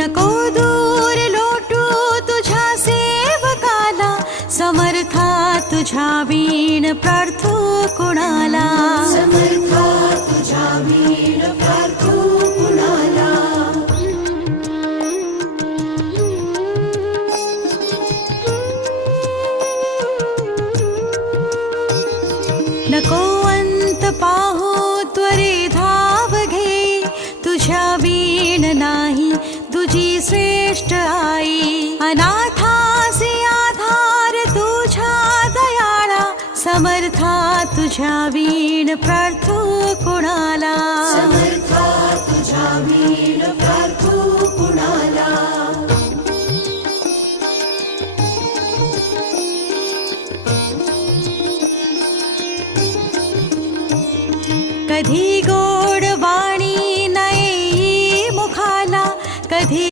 नको दूर लोटू तुझ्या सेवकाला, समर्था तुझ्या वीण प्रार्थू कुणाला, समर्था तुझ्या वीण प्रार्थू कुणाला. नको अंत पाहू त्वरे धाव घे, तुझ्या वीण नाही तुझी श्रेष्ठ आई. अनाथासी आधार तुझ्या दयाळा, समर्था तुझ्या वीण प्रार्थू